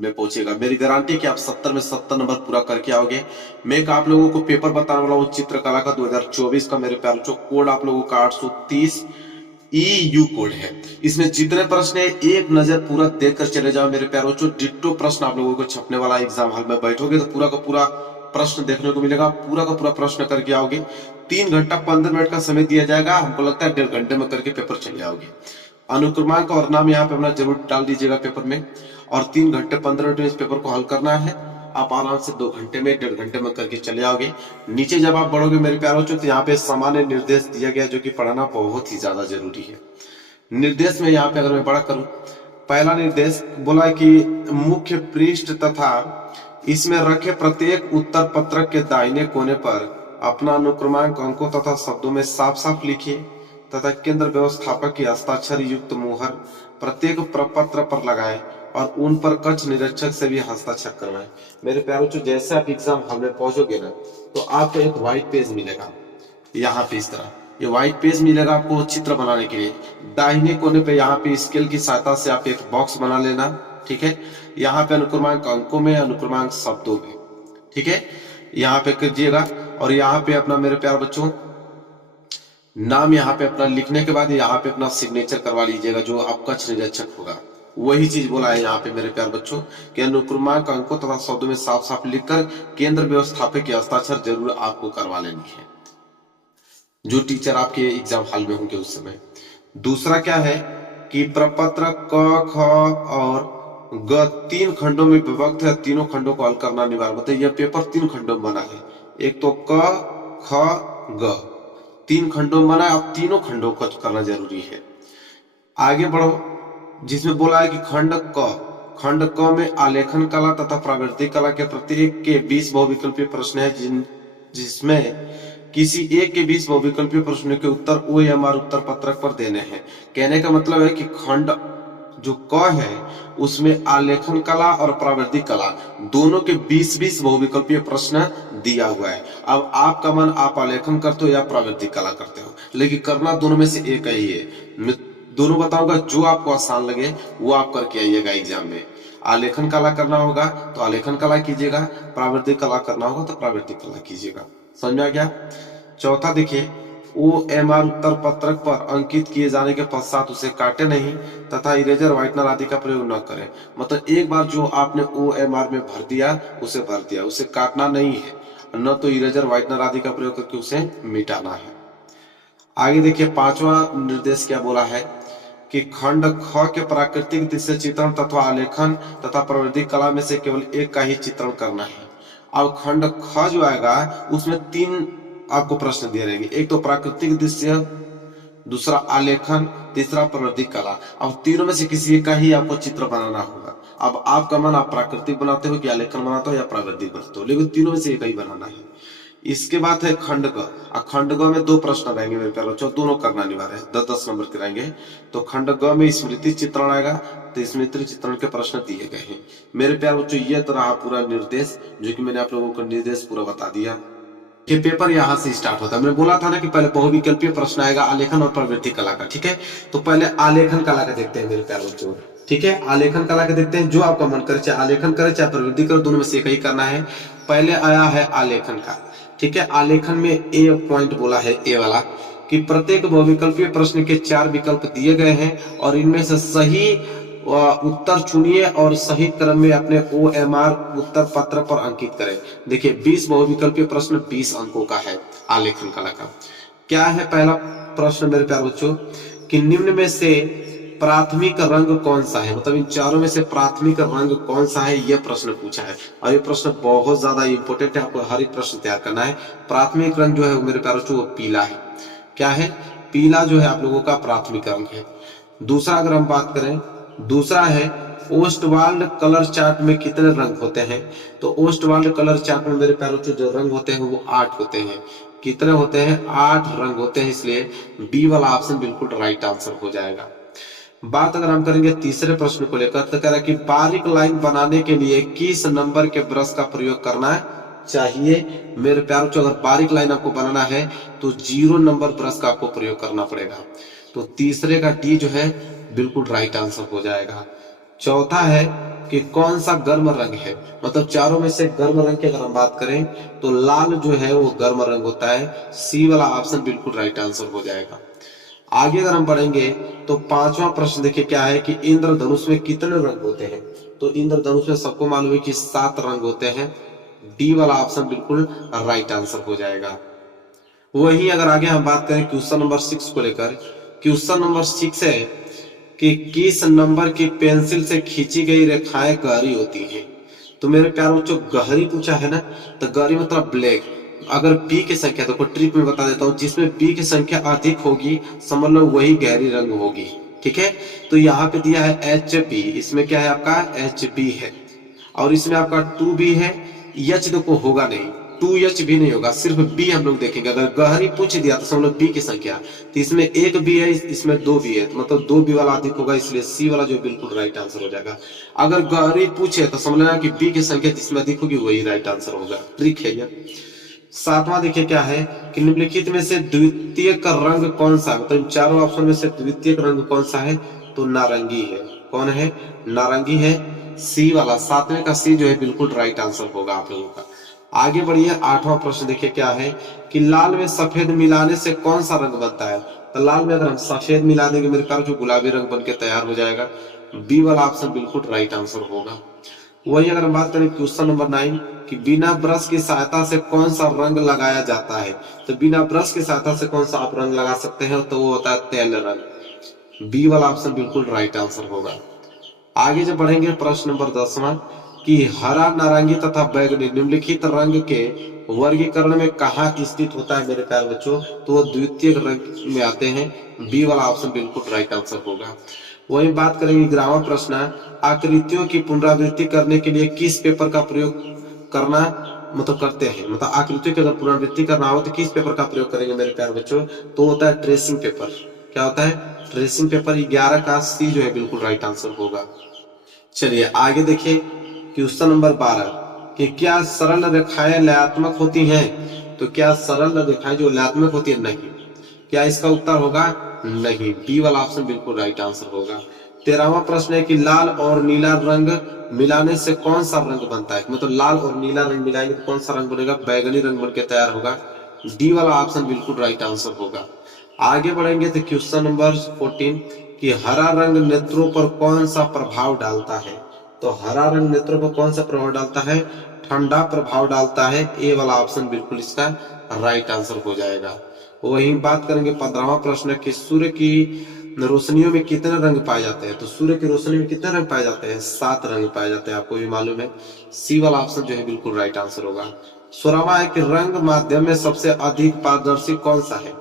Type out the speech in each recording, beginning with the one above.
में पहुंचेगा। मेरी गारंटी है कि आप 70 में 70 नंबर पूरा करके आओगे। मैं एक आप लोगों को पेपर बताने वाला हूँ चित्रकला का 2024 का। मेरे प्यारे बच्चों, कोड आप लोगों का 830 EU कोड है। इसमें जितने प्रश्न है एक नजर पूरा देख कर चले जाओ मेरे प्यारे बच्चों। डिट्टो प्रश्न आप लोगों को छपने वाला। एग्जाम हॉल में बैठोगे तो पूरा का पूरा प्रश्न देखने को मिलेगा। पूरा का पूरा प्रश्न करके आओगे। 3 घंटा 15 मिनट का समय दिया जाएगा। हमको लगता है 1.5 घंटे में करके पेपर चले आओगे। अनुक्रमांक और नाम यहाँ पे अपना जरूर डाल दीजिएगा पेपर में। और 3 घंटे 15 मिनट में इस पेपर को हल करना है। आप आराम से 2 घंटे में 1.5 घंटे में करके चले आओगे। नीचे जब आप बढ़ोगे मेरे प्यारे बच्चों तो यहाँ पे सामान्य निर्देश दिया गया जो कि पढ़ना बहुत ही ज्यादा जरूरी है। निर्देश में यहाँ पे अगर मैं बड़ा करूं, पहला निर्देश बोला है कि मुख्य पृष्ठ तथा इसमें रखे प्रत्येक उत्तर पत्रक के दाहिने कोने पर अपना अनुक्रमांक अंकों तथा शब्दों में साफ साफ लिखिए तथा केंद्र व्यवस्थापक की हस्ताक्षर युक्त मुहर प्रत्येक प्रपत्र पर लगाएं और उन पर कक्ष निरीक्षक से भी हस्ताक्षर करवाएं। मेरे प्यारों, जैसे आप एग्जाम हॉल में पहुंचोगे ना तो आपको एक व्हाइट पेज मिलेगा। यहाँ पे इस तरह ये व्हाइट पेज मिलेगा आपको चित्र बनाने के लिए। दाहिने कोने पे यहाँ पे स्केल की सहायता से आप एक बॉक्स बना लेना। ठीक है, यहाँ पे अनुक्रमांक अंकों में, अनुक्रमांक शब्दों में। ठीक है, यहाँ पे कीजिएगा। और यहाँ पे अपना मेरे प्यारे बच्चों नाम यहाँ पे अपना लिखने के बाद यहाँ पे अपना सिग्नेचर करवा लीजिएगा जो आपका कक्ष निरीक्षक होगा। वही चीज बोला है यहाँ पे मेरे प्यारे बच्चों कि अनुक्रमांक अंकों तथा शब्दों में साफ साफ लिखकर केंद्र व्यवस्थापक की हस्ताक्षर जरूर आपको करवा लेनी है, जो टीचर आपके एग्जाम हॉल में होंगे उस समय। दूसरा क्या है कि प्रपत्र क, ख और ग 3 खंडों में विभक्त है। तीनों खंडों को हल करना अनिवार्य। मतलब यह पेपर 3 खंडों में बना है। एक तो क, ख, ग 3 खंडों में बना है। अब तीनों खंडों को करना जरूरी है। आगे बढ़ो, जिसमें बोला है कि खंड क में आलेखन कला तथा प्रावृत्ति कला के प्रत्येक के 20 बहुविकल्पीय प्रश्न है, जिसमें किसी एक के 20 बहुविकल्पीय प्रश्नों के उत्तर OMR उत्तर पत्रक पर देने हैं। कहने का मतलब है कि खंड जो क है उसमें आलेखन कला और प्रावृत्ति कला दोनों के 20-20 बहुविकल्पीय प्रश्न दिया हुआ है। अब आपका मन, आप आलेखन करते हो या प्रावृत्ति कला करते हो, लेकिन करना दोनों में से एक ही है। मैं दोनों बताऊंगा, जो आपको आसान लगे वो आप करके आइएगा एग्जाम में। आलेखन कला करना होगा तो आलेखन कला कीजिएगा, प्रावृत्ति कला करना होगा तो प्रावृत्ति कला कीजिएगा। समझ में आ गया। चौथा देखिए, OMR उत्तर पत्रक पर अंकित किए जाने के पश्चात उसे काटे नहीं तथा इरेजर व्हाइटनर आदि का प्रयोग न करें। मतलब एक बार जो आपने OMR में भर दिया, उसे काटना नहीं है, न तो इरेजर व्हाइटनर आदि का प्रयोग करके उसे मिटाना है। आगे देखिए, 5वां निर्देश क्या बोला है कि खंड ख के प्राकृतिक दृश्य चित्रण तथा आलेखन तथा प्रवृत्ति कला में से केवल एक का ही चित्रण करना है। अब खंड ख जो आएगा उसमें 3 आपको प्रश्न दिए रहेंगे। एक तो प्राकृतिक दृश्य, दूसरा आलेखन, तीसरा प्रवृत्ति कला। अब तीनों में से किसी एक का ही आपको चित्र बनाना होगा। अब आपका मन, आप प्राकृतिक बनाते हो कि आलेखन बनाते हो या प्रावृत्ति बनाते हो, लेकिन तीनों में से एक ही बनाना है। इसके बाद है खंड ग। खंड ग में 2 प्रश्न रहेंगे मेरे प्यारे बच्चों, दोनों करना अनिवार्य है। 10-10 नंबर के रहेंगे। तो खंड ग में स्मृति चित्रण आएगा, तो स्मृति चित्रण के प्रश्न दिए गए हैं। मेरे प्यारे बच्चों, यह तो रहा पूरा निर्देश, जो कि मैंने आप लोगों को निर्देश पूरा बता दिया। ये पेपर यहाँ से स्टार्ट होता है। मैंने बोला था ना कि पहले बहुविकल्पीय प्रश्न आएगा आलेखन और प्रवृत्ति कला का। ठीक है, तो पहले आलेखन कला का देखते हैं मेरे प्यारे बच्चों। ठीक है, आलेखन कला के देखते हैं। जो आपका मन करे, चाहे आलेखन करे चाहे प्रवृत्ति करे, दोनों में से एक ही करना है। पहले आया है आलेखन का। ठीक है, आलेखन में ए पॉइंट बोला है, ए वाला, कि प्रत्येक बहुविकल्पीय प्रश्न के 4 विकल्प दिए गए हैं और इनमें से सही उत्तर चुनिए और सही क्रम में अपने OMR उत्तर पत्र पर अंकित करें। देखिए, 20 बहुविकल्पीय प्रश्न 20 अंकों का है आलेखन कला का। क्या है पहला प्रश्न मेरे प्यारे बच्चों कि निम्न में से प्राथमिक रंग कौन सा है। मतलब इन चारों में से प्राथमिक रंग कौन सा है, यह प्रश्न पूछा है। और ये प्रश्न बहुत ज्यादा इंपोर्टेंट है, आपको हर एक प्रश्न तैयार करना है। प्राथमिक रंग जो है मेरे प्यारे बच्चों वो पीला है। क्या है? पीला जो है आप लोगों का प्राथमिक रंग है। दूसरा अगर हम बात करें, दूसरा है ओस्टवाल्ड कलर चार्ट में कितने रंग होते हैं। तो ओस्टवाल्ड कलर चार्ट में मेरे प्यारे बच्चों जो रंग होते हैं वो 8 होते हैं। कितने होते हैं? 8 रंग होते हैं। इसलिए बी वाला ऑप्शन बिल्कुल राइट आंसर हो जाएगा। बात अगर हम करेंगे तीसरे प्रश्न को लेकर, तो कह रहा है कि बारीक लाइन बनाने के लिए किस नंबर के ब्रश का प्रयोग करना चाहिए। मेरे प्यारों, अगर बारीक लाइन आपको बनाना है तो 0 नंबर ब्रश का आपको प्रयोग करना पड़ेगा। तो तीसरे का डी जो है बिल्कुल राइट आंसर हो जाएगा। चौथा है कि कौन सा गर्म रंग है। मतलब चारों में से गर्म रंग की अगर हम बात करें तो लाल जो है वो गर्म रंग होता है। सी वाला ऑप्शन बिल्कुल राइट आंसर हो जाएगा। आगे अगर हम बढ़ेंगे तो पांचवा प्रश्न देखिए क्या है कि इंद्रधनुष में कितने रंग होते हैं। तो इंद्रधनुष में सबको मालूम है कि 7 रंग होते हैं। डी वाला ऑप्शन बिल्कुल राइट आंसर हो जाएगा। वही अगर आगे हम बात करें क्वेश्चन नंबर 6 को लेकर, क्वेश्चन नंबर 6 है कि किस नंबर की पेंसिल से खींची गई रेखाएं गहरी होती हैं। तो मेरे प्यारों बच्चों गहरी पूछा है ना, तो गहरी मतलब ब्लैक। अगर बी की संख्या, तो ट्रिक में बता देता हूँ, जिसमें बी की संख्या अधिक होगी समझ लो वही गहरी रंग होगी। ठीक है, तो यहाँ पे दिया है एच बी, इसमें क्या है आपका एच बी है, और इसमें आपका 2B है। एच देखो होगा नहीं, 2H भी नहीं होगा, सिर्फ बी हम लोग देखेंगे। अगर गहरी पूछ दिया तो समझ लो बी की संख्या, तो इसमें एक बी है, इसमें 2B है, तो मतलब 2B वाला अधिक होगा, इसलिए सी वाला जो बिल्कुल राइट आंसर हो जाएगा। अगर गहरी पूछे तो समझ लेना कि बी की संख्या जिसमें अधिक होगी वही राइट आंसर होगा। ट्रिक है ये। सातवां देखिए क्या है कि निम्नलिखित में से द्वितीय का रंग कौन सा है। मतलब चारों ऑप्शन में से द्वितीय रंग कौन सा है, तो नारंगी है। कौन है, नारंगी है, सी वाला। सातवें का सी जो है बिल्कुल राइट आंसर होगा आप लोगों का। आगे बढ़िए, आठवां प्रश्न देखिए क्या है कि लाल में सफेद मिलाने से कौन सा रंग बनता है। तो लाल में अगर हम सफेद मिला देंगे मेरे ख्याल जो गुलाबी रंग बन के तैयार हो जाएगा। बी वाला ऑप्शन बिल्कुल राइट आंसर होगा। वही अगर हम बात करें क्वेश्चन नंबर 9 कि बिना ब्रश की सहायता से कौन सा रंग लगाया जाता है। तो बिना ब्रश की सहायता से कौन सा आप रंग लगा सकते हैं, तो वो होता है तेल रंग। बी वाला ऑप्शन बिल्कुल राइट आंसर होगा। आगे जब बढ़ेंगे प्रश्न नंबर 10वां कि हरा, नारंगी तथा बैंगनी निम्नलिखित रंग के वर्गीकरण में कहाँ स्थित होता है मेरे प्यारे बच्चों, तो वो द्वितीय रंग में आते हैं। बी वाला ऑप्शन बिल्कुल राइट आंसर होगा। वही बात करेंगे 11वां प्रश्न, आकृतियों की पुनरावृत्ति करने के लिए किस पेपर का प्रयोग करना मतलब करते हैं। मतलब आकृतियों की अगर पुनरावृत्ति करना हो तो किस पेपर का प्रयोग करेंगे मेरे प्यारे बच्चों, तो होता है ट्रेसिंग पेपर। क्या होता है, ट्रेसिंग पेपर। 11 का सी जो है बिल्कुल राइट आंसर होगा। चलिए आगे देखिए क्वेश्चन नंबर 12 कि क्या सरल रेखाएं लयात्मक होती हैं। तो क्या सरल रेखाएं जो लयात्मक होती है, नहीं। क्या इसका उत्तर होगा नहीं, बी वाला ऑप्शन बिल्कुल राइट आंसर होगा। 13वां प्रश्न है कि लाल और नीला रंग मिलाने से कौन सा रंग बनता है। मतलब लाल और नीला रंग मिलाएंगे तो कौन सा रंग बनेगा, बैगनी रंग बन के तैयार होगा। डी वाला ऑप्शन बिल्कुल राइट आंसर होगा। आगे बढ़ेंगे तो क्वेश्चन नंबर 14 कि हरा रंग नेत्रों पर कौन सा प्रभाव डालता है। तो हरा रंग नेत्रों पर कौन सा प्रभाव डालता है, ठंडा प्रभाव डालता है। ए वाला ऑप्शन बिल्कुल इसका राइट आंसर हो जाएगा। वही बात करेंगे 15वां प्रश्न कि सूर्य की रोशनियों में कितने रंग पाए जाते हैं। तो सूर्य की रोशनी में कितने रंग पाए जाते हैं, 7 रंग पाए जाते हैं, आपको भी मालूम है। सी वाला ऑप्शन जो है बिल्कुल राइट आंसर होगा। 16वां है कि रंग माध्यम में सबसे अधिक पारदर्शी कौन सा है।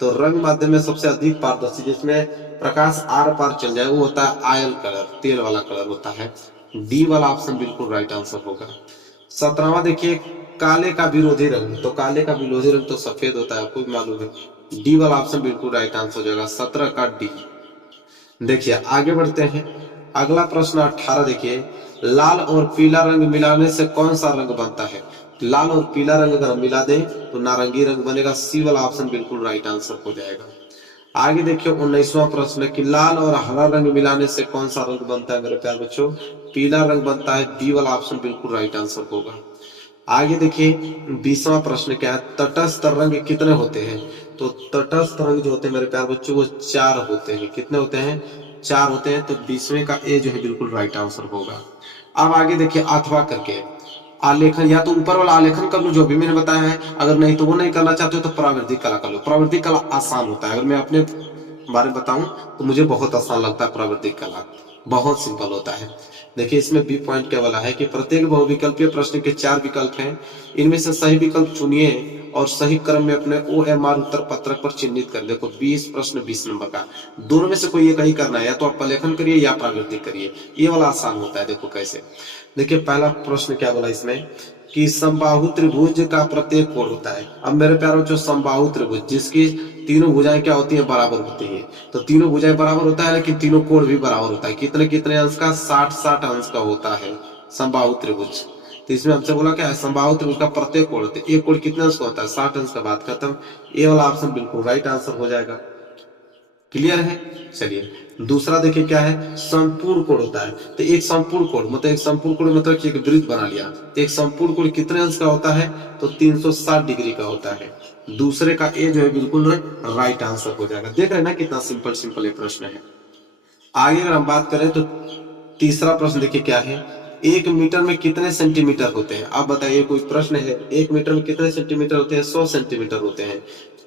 तो रंग माध्यम में सबसे अधिक पारदर्शी जिसमें प्रकाश आर पार चल जाए वो होता है ऑयल कलर, तेल वाला कलर होता है। डी वाला ऑप्शन बिल्कुल राइट आंसर होगा। 17वां देखिए काले का विरोधी रंग। तो काले का विरोधी रंग तो सफेद होता है, आपको भी मालूम है। डी वाला ऑप्शन बिल्कुल राइट आंसर हो जाएगा, 17 का डी। देखिए आगे बढ़ते हैं, अगला प्रश्न 18 देखिए, लाल और पीला रंग मिलाने से कौन सा रंग बनता है। लाल और पीला रंग अगर हम मिला दें तो नारंगी रंग बनेगा। सी वाला ऑप्शन बिल्कुल राइट आंसर हो जाएगा। आगे देखिए 19वां प्रश्न कि लाल और हरा रंग मिलाने से कौन सा रंग बनता है मेरे प्यारे बच्चों, पीला रंग बनता है। बी वाला ऑप्शन बिल्कुल राइट आंसर होगा। आगे देखिए 20वां प्रश्न क्या है, तटस्थ रंग कितने होते हैं। तो तटस्थ रंग जो होते हैं मेरे प्यारे बच्चों वो 4 होते हैं। कितने होते हैं, 4 होते हैं। तो 20वें का ए जो है बिल्कुल राइट आंसर होगा। अब आगे देखिए अथवा करके आलेखन, या तो ऊपर वाला आलेखन कर लो जो भी मैंने बताया है, अगर नहीं तो वो नहीं करना चाहते हो तो प्रावृद्धिक कला कर लो। प्रावृद्धिक कला आसान होता है, अगर मैं अपने बारे में बताऊं तो मुझे बहुत आसान लगता है प्रावृद्धिक कला, बहुत सिंपल होता है। देखिए इसमें बी पॉइंट क्या वाला है कि प्रत्येक बहुविकल्पीय प्रश्न के 4 विकल्प हैं, इनमें से सही विकल्प चुनिए और सही क्रम में अपने OMR उत्तर पत्रक पर चिन्हित कर। देखो 20 प्रश्न 20 नंबर का, दोनों में से कोई एक ही करना है, या तो आप आलेखन करिए या प्रावृद्धिक करिए। ये वाला आसान होता है। देखो कैसे, देखिए पहला प्रश्न क्या बोला इसमें कि समबाहु त्रिभुज का प्रत्येक कोण होता है। अब मेरे प्यारों जो समबाहु त्रिभुज जिसकी तीनों भुजाएं क्या होती हैं, बराबर होती हैं। तो तीनों भुजाएं बराबर होता है लेकिन तीनों कोण भी बराबर होता है। कितने कितने अंश का, 60-60 अंश का होता है समबाहु त्रिभुज। तो इसमें हमसे बोला क्या है, समबाहु त्रिभुज का प्रत्येक कोण होता है, एक कोण कितने अंश का होता है, 60 अंश का। बात खत्म। ये वाला ऑप्शन बिल्कुल राइट आंसर हो जाएगा। क्लियर है। चलिए दूसरा देखिए क्या है, संपूर्ण कोण होता है। तो एक संपूर्ण कोण मतलब एक संपूर्ण कोण मतलब कि एक वृत्त बना लिया, तो एक संपूर्ण कोण कितने अंश का होता है, तो 360 डिग्री का होता है। दूसरे का ए जो है बिल्कुल राइट आंसर हो जाएगा। देख रहे हैं ना कितना सिंपल सिंपल ये प्रश्न है। आगे अगर हम बात करें तो तीसरा प्रश्न देखिए क्या है, 1 मीटर में कितने सेंटीमीटर होते हैं। आप बताइए, कोई प्रश्न है 1 मीटर में कितने सेंटीमीटर होते हैं, 100 सेंटीमीटर होते हैं।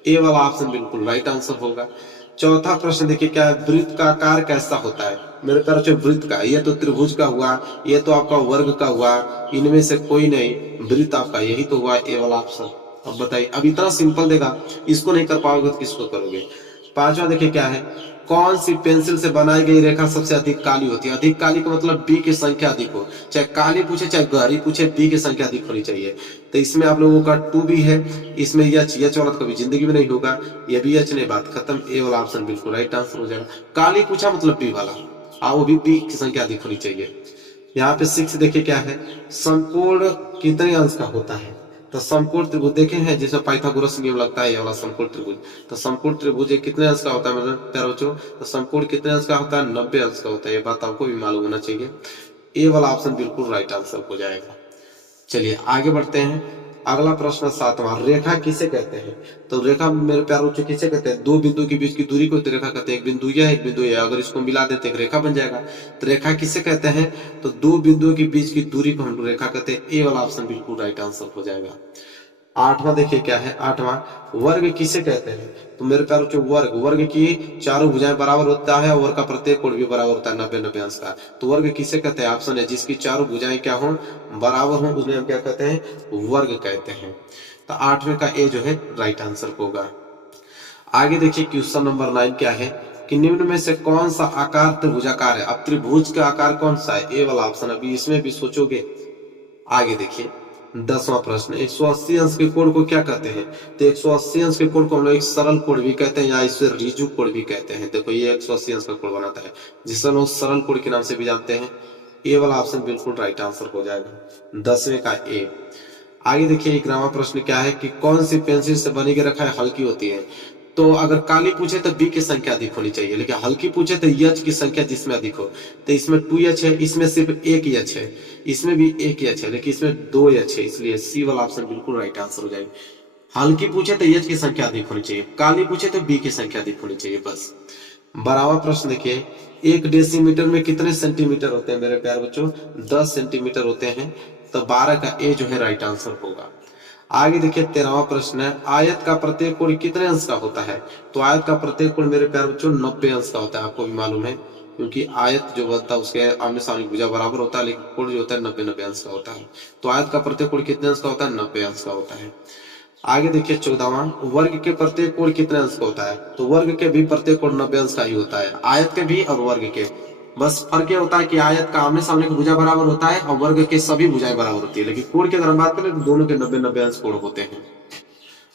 ए वाला ऑप्शन बिल्कुल राइट आंसर होगा। चौथा प्रश्न देखिए क्या है, वृत्त का आकार कैसा होता है। मेरे प्यारे बच्चों वृत्त का, ये तो त्रिभुज का हुआ, ये तो आपका वर्ग का हुआ, इनमें से कोई नहीं, वृत्त आपका यही तो हुआ ए वाला ऑप्शन। अब बताइए, अब इतना सिंपल देगा, इसको नहीं कर पाओगे तो किसको करोगे। पांचवा देखिए क्या है, कौन सी पेंसिल से बनाई गई रेखा सबसे अधिक काली होती है। अधिक काली का मतलब बी की संख्या अधिक हो, चाहे काली पूछे चाहे गहरी पूछे, बी की संख्या अधिक होनी चाहिए। तो इसमें आप लोगों का 2 भी है, इसमें एच वाला तो कभी जिंदगी में नहीं होगा, ये भी एच नहीं, बात खत्म। ए वाला ऑप्शन बिल्कुल राइट आंसर हो जाएगा। काली पूछा मतलब बी वाला, वो भी बी की संख्या अधिक होनी चाहिए। यहाँ पे 6 देखिए क्या है, समकोण कितने अंश का होता है। तो समकोण त्रिभुज देखे हैं जिसमें पाइथागोरस नियम लगता है, ये वाला समकोण त्रिभुज। तो समकोण त्रिभुज कितने अंश का होता है मतलब प्यारे बच्चों, तो समकोण कितने अंश का होता है, 90 अंश का होता है। ये बात आपको भी मालूम होना चाहिए। ए वाला ऑप्शन बिल्कुल राइट आंसर हो जाएगा। चलिए आगे बढ़ते हैं। अगला प्रश्न 7वां, रेखा किसे कहते हैं। तो रेखा मेरे प्यारे बच्चों किसे कहते हैं, दो बिंदु के बीच की दूरी को रेखा कहते हैं। एक बिंदु यह, एक बिंदु यह, अगर इसको मिला देते एक रेखा बन जाएगा। तो रेखा किसे कहते हैं, तो दो बिंदुओं के बीच की दूरी को हम रेखा कहते हैं। ए वाला ऑप्शन बिल्कुल राइट आंसर हो जाएगा। आठवां देखिए क्या है, आठवां, वर्ग किसे कहते हैं। तो मेरे प्यारे बच्चों वर्ग की चारों भुजाएं बराबर होता है, वर्ग का प्रत्येक कोण भी बराबर होता है 90-90 अंश का। तो वर्ग किसे कहते हैं, ऑप्शन है जिसकी चारों भुजाएं क्या हो, बराबर हो, उसमें हम क्या कहते हैं, वर्ग कहते हैं। तो 8वें का ए जो है राइट आंसर होगा। आगे देखिए क्वेश्चन नंबर 9 क्या है, कि निम्न में से कौन सा आकार त्रिभुजाकार है। अब त्रिभुज का आकार कौन सा है, ए वाला ऑप्शन। अभी इसमें भी सोचोगे। आगे देखिए 10वां प्रश्न, 180 अंश के कोण को क्या कहते हैं। तो 180 अंश के कोण को हम लोग एक सरल कोण भी कहते हैं, या इसे ऋजु कोण भी कहते हैं। देखो ये 180 अंश का कोण बनाता है, जिसे लोग सरल कोण के नाम से भी जानते हैं। ए वाला ऑप्शन बिल्कुल राइट आंसर हो जाएगा, 10वें का ए। आगे देखिए 11वां प्रश्न क्या है, कि कौन सी पेंसिल से बनी के रखा है हल्की होती है। तो अगर काली पूछे तो बी की संख्या अधिक होनी चाहिए, लेकिन हल्की पूछे तो एच की संख्या जिसमें अधिक हो। तो इसमें 2H है, इसमें सिर्फ एक एच है, इसमें भी एक एच है, लेकिन इसमें 2H है, इसलिए सी वाला ऑप्शन बिल्कुल राइट आंसर हो जाएगा। हल्की पूछे तो एच की संख्या अधिक होनी चाहिए, काली पूछे तो बी की संख्या अधिक होनी चाहिए बस। 12वां प्रश्न देखिए, 1 डेसीमीटर में कितने सेंटीमीटर होते हैं मेरे प्यारे बच्चों, 10 सेंटीमीटर होते हैं। तो 12 का ए जो है राइट आंसर होगा। आगे देखिए 13वां प्रश्न है, आयत का प्रत्येक कोण कितने अंश का होता है। तो आयत का प्रत्येक कोण मेरे प्यारे बच्चों 90 अंश का होता है, आपको भी मालूम है, क्योंकि आयत जो बनता है उसके आमने सामने भुजा बराबर होता है, लेकिन कोण जो होता है 90-90 अंश का होता है। तो आयत का प्रत्येक कोण कितने अंश का होता है, 90 अंश का होता है। आगे देखिए 14वां, वर्ग के प्रत्येक कोण कितने अंश का होता है। तो वर्ग के भी प्रत्येक कोण 90 अंश का ही होता है, आयत के भी और वर्ग के। बस फर्क ये होता है कि आयत का आमने सामने की भुजा बराबर होता है और वर्ग के सभी भुजाएं बराबर होती है, लेकिन कोण की अगर हम बात करें तो दोनों के 90-90 अंश कोण होते हैं।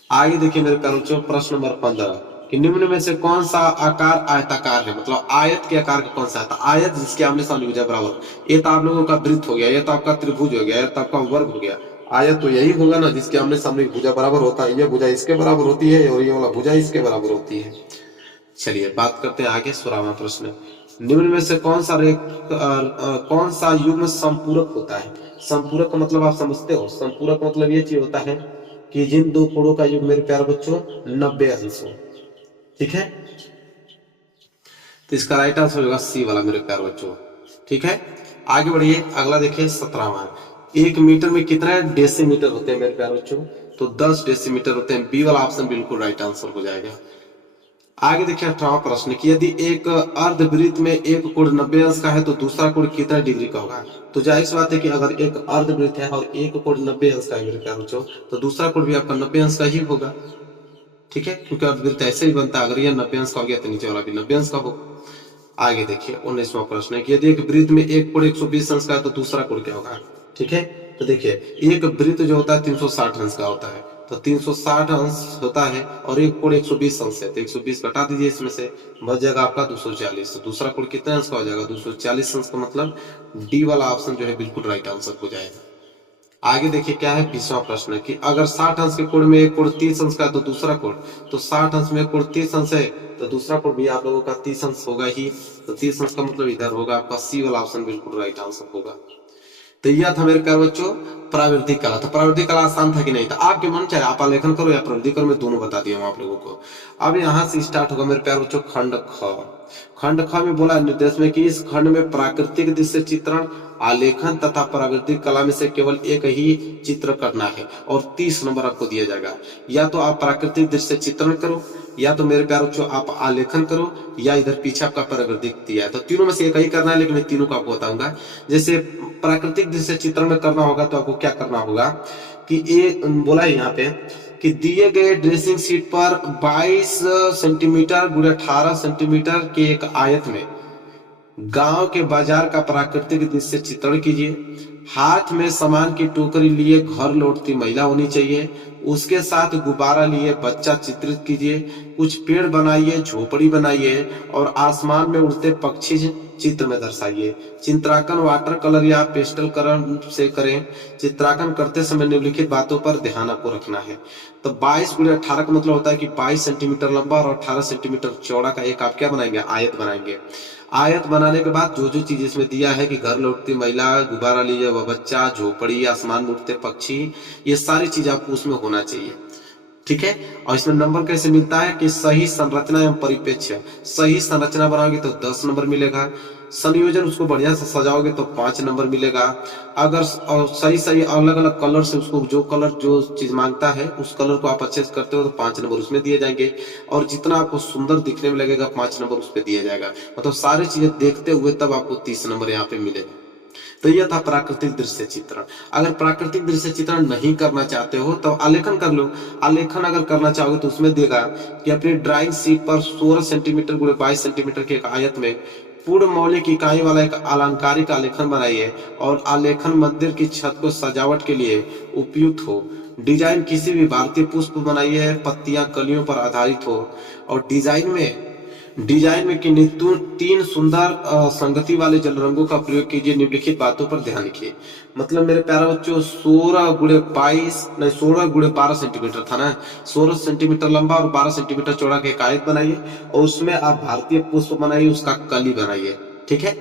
आगे देखिए मेरे प्यारे बच्चों प्रश्न नंबर 15, कि निम्न में से कौन सा आकार आयताकार है, मतलब आयत के आकार का कौन सा है। तो आयत जिसके आमने सामने भुजा बराबर, ये तो आप लोगों का वृत्त हो गया, ये तो आपका त्रिभुज हो गया, ये तो आपका वर्ग हो गया। आयत तो यही होगा ना जिसके आमने सामने भुजा बराबर होता है, ये भुजा इसके बराबर होती है और ये वाला भुजा इसके बराबर होती है। चलिए बात करते हैं आगे 16वां प्रश्न, निम्न में से कौन सा युग्म संपूरक होता है। संपूरक का मतलब आप समझते हो, संपूरक का मतलब ये चीज होता है कि जिन दो कोणों का युग्म मेरे प्यारे बच्चों 90 अंश हो, ठीक है। तो इसका राइट आंसर होगा सी वाला मेरे प्यारे बच्चों, ठीक है। आगे बढ़िए, अगला देखिए 17वां, 1 मीटर में कितने डेसीमीटर होते हैं मेरे प्यारे बच्चों। तो 10 डेसीमीटर होते हैं, बी वाला ऑप्शन बिल्कुल राइट आंसर हो जाएगा। आगे देखिए 18वां प्रश्न, कि यदि एक अर्धवृत्त में एक कोण 90 अंश का है तो दूसरा कोण कितना डिग्री का होगा। तो जाहिर सी बात है कि अगर एक अर्धवृत्त है और एक कोण 90 अंश का है मेरे प्यारे बच्चों, तो दूसरा कोण भी आपका 90 अंश का ही होगा, ठीक है, क्योंकि अर्धवृत्त ऐसे ही बनता है, अगर यह 90 अंश का हो गया तो नीचे वाला भी 90 अंश का होगा। आगे देखिए 19वां प्रश्न है, कि यदि एक वृत्त में एक कोण 120 अंश का है तो दूसरा कोण क्या होगा, ठीक है। तो देखिए एक वृत्त जो होता है 360 अंश का होता है, तो 360 अंश होता है और एक कोण 120 अंश है, तो 120 घटा दीजिए, इसमें से बच जाएगा आपका 240। तो दूसरा कोण कितने अंश का हो जाएगा, 240 अंश का, मतलब डी वाला ऑप्शन जो है बिल्कुल राइट आंसर हो जाएगा। आगे देखिए क्या है 20वां प्रश्न कि अगर 60 अंश के कोण में एक कोण 30 अंश का है तो दूसरा कोण, तो 60 अंश में कोण 30 अंश है तो दूसरा कोण भी आप लोगों का 30 अंश होगा ही। तो 30 अंश का मतलब इधर होगा आपका सी वाला ऑप्शन बिल्कुल राइट आंसर होगा। तो यह था मेरे प्यारे बच्चों प्राविधिक कला। तो प्राविधिक कला आसान था कि नहीं था? आपके मन चाहे आप आलेखन करो या प्राविधिक करो, मैं दोनों बता दिया हूं आप लोगों को। अब यहां से स्टार्ट होगा मेरे प्यारे बच्चों खंड ख। खंड ख में बोला निर्देश में कि इस खंड में प्राकृतिक दृश्य चित्रण, आलेखन तथा प्राकृतिक कला में से केवल एक ही चित्र करना है और 30 नंबर आपको दिया जाएगा। या तो आप प्राकृतिक दृश्य चित्रण करो, या तो मेरे प्यारे बच्चों आप आलेखन करो, या इधर पीछे आपका प्राकृतिक दिया है। तो तीनों में से एक ही करना है, लेकिन मैं तीनों को आपको बताऊंगा। जैसे प्राकृतिक दृश्य चित्रण में करना होगा तो आपको क्या करना होगा कि ये बोला है यहाँ पे कि दिए गए ड्रेसिंग शीट पर 22 सेंटीमीटर गुणे 18 सेंटीमीटर के एक आयत में गांव के बाजार का प्राकृतिक दृश्य चित्रण कीजिए। हाथ में सामान की टोकरी लिए घर लौटती महिला होनी चाहिए, उसके साथ गुब्बारा लिए बच्चा चित्रित कीजिए। कुछ पेड़ बनाइए, झोपड़ी बनाइए और आसमान में उड़ते पक्षी चित्र में दर्शाइए। चित्रांकन वाटर कलर या पेस्टल कलर से करें। चित्रांकन करते समय निम्नलिखित बातों पर ध्यान आपको रखना है। तो 22 गुणे 18 का मतलब होता है कि 22 सेंटीमीटर लंबा और 18 सेंटीमीटर चौड़ा का एक आप क्या बनाएंगे, आयत बनाएंगे। आयत बनाने के बाद जो जो चीज इसमें दिया है कि घर लौटती महिला, गुब्बारा लिए वह बच्चा, झोपड़ी, आसमान में उड़ते पक्षी, ये सारी चीज आपको उसमें होना चाहिए। ठीक है। और इसमें नंबर कैसे मिलता है कि सही संरचना एवं परिप्रेक्ष्य। सही संरचना बनाओगे तो 10 नंबर मिलेगा, संयोजन उसको बढ़िया से सजाओगे तो 5 नंबर मिलेगा। अगर सही सही अलग अलग कलर से उसको जो कलर जो चीज मांगता है उस कलर को आप अच्छे से करते हो तो 5 नंबर उसमें दिए जाएंगे। और जितना आपको सुंदर दिखने में लगेगा 5 नंबर उस पर दिया जाएगा। मतलब सारी चीजें देखते हुए तब आपको 30 नंबर यहाँ पे मिलेगा। तो यह था प्राकृतिक दृश्य चित्रण। अगर प्राकृतिक दृश्य चित्रण नहीं करना चाहते हो तो आलेखन कर लो। आलेखन अगर करना चाहोगे तो उसमें देगा कि अपनी ड्राइंग शीट पर 16 सेंटीमीटर गुणे 22 सेंटीमीटर के एक आयत में पूर्ण मौलिक इकाई वाला एक अलंकारिक आलेखन बनाइए और आलेखन मंदिर की छत को सजावट के लिए उपयुक्त हो। डिजाइन किसी भी भारतीय पुष्प बनाइए, पत्तियां कलियों पर आधारित हो। और डिजाइन में किन्हीं तीन सुंदर संगति वाले जल रंगों का प्रयोग कीजिए। निम्नलिखित बातों पर ध्यान रखिए। मतलब मेरे प्यारे बच्चों 16 गुणे 22 नहीं 16 गुणे 12 सेंटीमीटर था ना, 16 सेंटीमीटर लंबा और 12 सेंटीमीटर चौड़ा के एक आयत बनाइए और उसमें आप भारतीय पुष्प बनाइए, उसका कली बनाइए। ठीक है।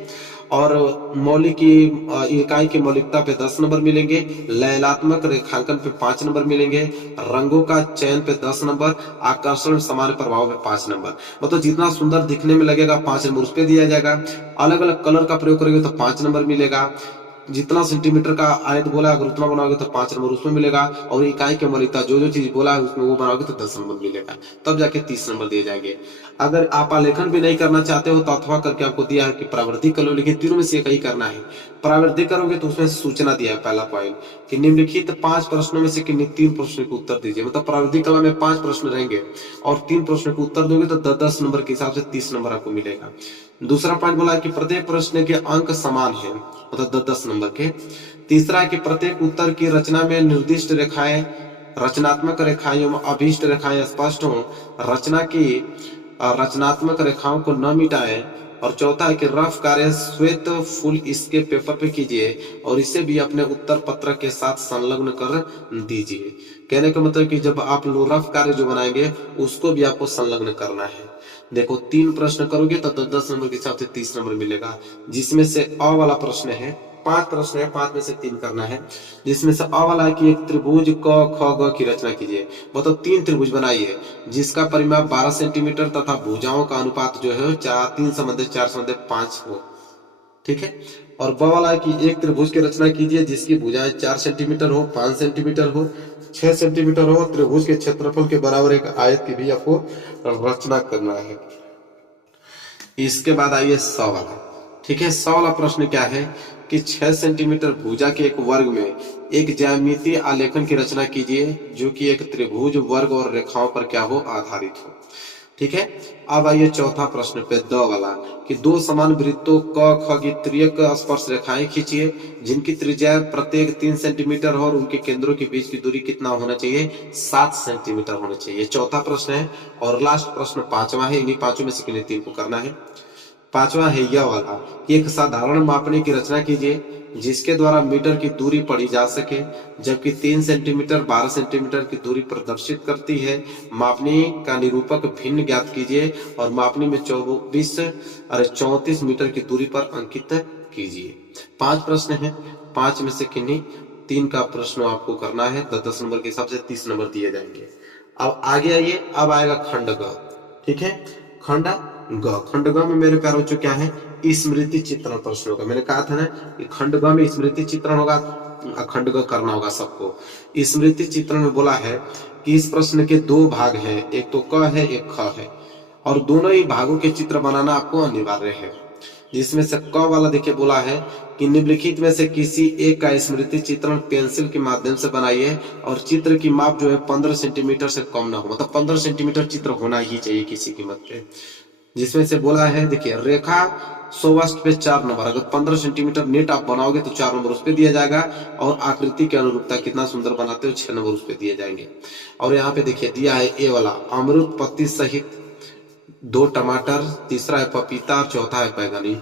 और मौलिक की इकाई की मौलिकता पे 10 नंबर मिलेंगे, लयनात्मक रेखांकन पे 5 नंबर मिलेंगे, रंगों का चयन पे 10 नंबर, आकर्षण सामान्य प्रभाव पे 5 नंबर। मतलब जितना सुंदर दिखने में लगेगा 5 नंबर उस पे दिया जाएगा। अलग अलग कलर का प्रयोग करेंगे तो 5 नंबर मिलेगा। जितना सेंटीमीटर का आयत बोला अगर उतना बनाओगे तो 5 नंबर उसमें मिलेगा। और इकाई के मौलिकता जो जो चीज बोला है उसमें वो बनाओगे तो 10 नंबर मिलेगा, तब जाके 30 नंबर दिए जाएंगे। अगर आप आलेखन भी नहीं करना चाहते हो तो अथवा करके आपको दिया है कि प्रावर्धिक कर लो, लेकिन तीनों में से एक ही करना है। प्रावर्धिक करोगे तो उसमें सूचना दिया है पहला पॉइंट कि निम्नलिखित 5 प्रश्नों में से किन्हीं 3 प्रश्नों के उत्तर दीजिए। मतलब प्रावर्धिक कला में 5 प्रश्न रहेंगे और 3 प्रश्नों के उत्तर दोगे तो 10 नंबर के हिसाब से 30 नंबर आपको मिलेगा। दूसरा पॉइंट बोला है कि प्रत्येक प्रश्न के अंक समान है, मतलब 10 नंबर के। तीसरा है कि प्रत्येक उत्तर की रचना में निर्दिष्ट रेखाएं, रचनात्मक रेखाएं एवं अभीष्ट रेखाएं स्पष्ट हों। रचनात्मक रेखाओं को न मिटाएं। और चौथा है कि रफ कार्य श्वेत फुल इसके पेपर पे कीजिए और इसे भी अपने उत्तर पत्र के साथ संलग्न कर दीजिए। कहने का मतलब कि जब आप लोग रफ कार्य जो बनाएंगे उसको भी आपको संलग्न करना है। देखो 3 प्रश्न करोगे तो 10 नंबर के हिसाब से 30 नंबर मिलेगा। जिसमें से अ वाला प्रश्न है, 5 प्रश्न है, 5 में से 3 करना है। जिसमें से अ वाला है कि एक त्रिभुज क ख ग की रचना कीजिए। मतलब 3 त्रिभुज बनाइए जिसका परिमाप 12 सेंटीमीटर तथा भुजाओं का अनुपात जो है 3:4:5 हो। ठीक है। और ब वाला है कि एक त्रिभुज की रचना कीजिए जिसकी भुजाएं 4 सेंटीमीटर हो, 5 सेंटीमीटर हो, 6 सेंटीमीटर हो। त्रिभुज के क्षेत्रफल के बराबर एक आयत की भी आपको रचना करना है। इसके बाद आइए 100 वाला। ठीक है। 100 वाला प्रश्न क्या है कि 6 सेंटीमीटर भुजा के एक वर्ग में एक ज्यामितीय आलेखन की रचना कीजिए जो कि एक त्रिभुज, वर्ग और रेखाओं पर क्या हो, आधारित हो। ठीक है। अब आइए चौथा प्रश्न पे द वाला कि 2 समान वृत्तों क ख की तिर्यक स्पर्श रेखाएं खींचिए जिनकी त्रिज्या प्रत्येक 3 सेंटीमीटर हो और उनके केंद्रों के बीच की दूरी कितना होना चाहिए, 7 सेंटीमीटर होना चाहिए। चौथा प्रश्न है। और लास्ट प्रश्न 5वां है। इन्हीं पांचों में से किन्हीं 3 को करना है। पांचवा है यह वाला कि एक साधारण मापने की रचना कीजिए जिसके द्वारा मीटर की दूरी पढ़ी जा सके, जबकि 3 सेंटीमीटर 12 सेंटीमीटर की दूरी प्रदर्शित करती है। मापनी का निरूपक भिन्न ज्ञात कीजिए और मापनी में 34 मीटर की दूरी पर अंकित कीजिए। 5 प्रश्न हैं, 5 में से किन्हीं 3 का प्रश्न आपको करना है। 10 नंबर के हिसाब से 30 नंबर दिए जाएंगे। अब आगे आइए, अब आएगा खंड ग। ठीक है, खंड ग में मेरे प्यारे बच्चों क्या है, स्मृति चित्रण प्रश्न होगा। मैंने कहा था ना कि खंड ग में स्मृति चित्रण होगा, खंड ग करना होगा सबको। स्मृति चित्रण में बोला है कि इस प्रश्न के 2 भाग हैं, एक तो क है एक ख है, और दोनों ही भागों के चित्र बनाना आपको अनिवार्य है। जिसमें से क वाला देखिए बोला है कि निम्नलिखित में से किसी एक का स्मृति चित्रण पेंसिल के माध्यम से बनाइए और चित्र की माप जो है 15 सेंटीमीटर से कम ना हो, मतलब 15 सेंटीमीटर चित्र होना ही चाहिए किसी कीमत पे। जिसमें से बोला है देखिए रेखा सौवस्त पे 4 नंबर, अगर 15 सेंटीमीटर नेट आप बनाओगे तो 4 नंबर उस पे दिया जाएगा, और आकृति के अनुरूपता कितना सुंदर बनाते हो 6 नंबर उस पे दिए जाएंगे। और यहाँ पे देखिए दिया है ए वाला अमरूद पत्ती सहित 2 टमाटर, तीसरा है पपीता और चौथा है बैगनी।